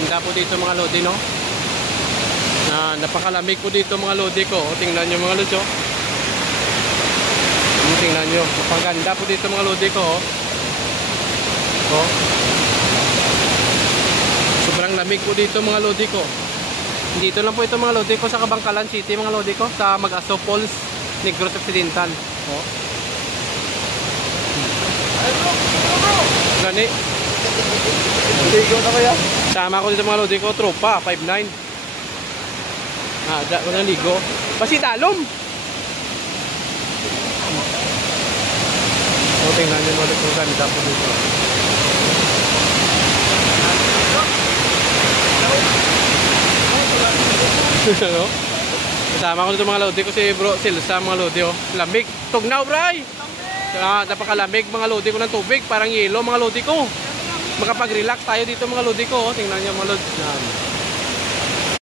Napakaganda po dito mga lodi, no? Napakalamig po dito mga lodi ko. O, tingnan nyo mga lodi, oh. Tingnan nyo. Napakaganda po dito mga lodi ko, oh. Oh. Sobrang lamig po dito mga lodi ko. Dito lang po ito mga lodi ko sa Kabangkalan City mga lodi ko. Sa Mag-Aso Falls, Negros Occidental. Oh. Gani. Ligo na kaya? Sama ko dito mga lodi ko, tropa, 5'9". Dyan ko na ligo. Basi talom. O, tingnan nyo ulit kung ganda po dito. Ano? Kasama ko dito mga lodi ko si bro Silsa mga lodi, oh. Lamig. Tugnaw, bray! Napakalamig mga lodi ko ng tubig. Parang yelo mga lodi ko. Makapag-relax tayo dito mga lodi ko, oh. Tingnan nyo mga lodi.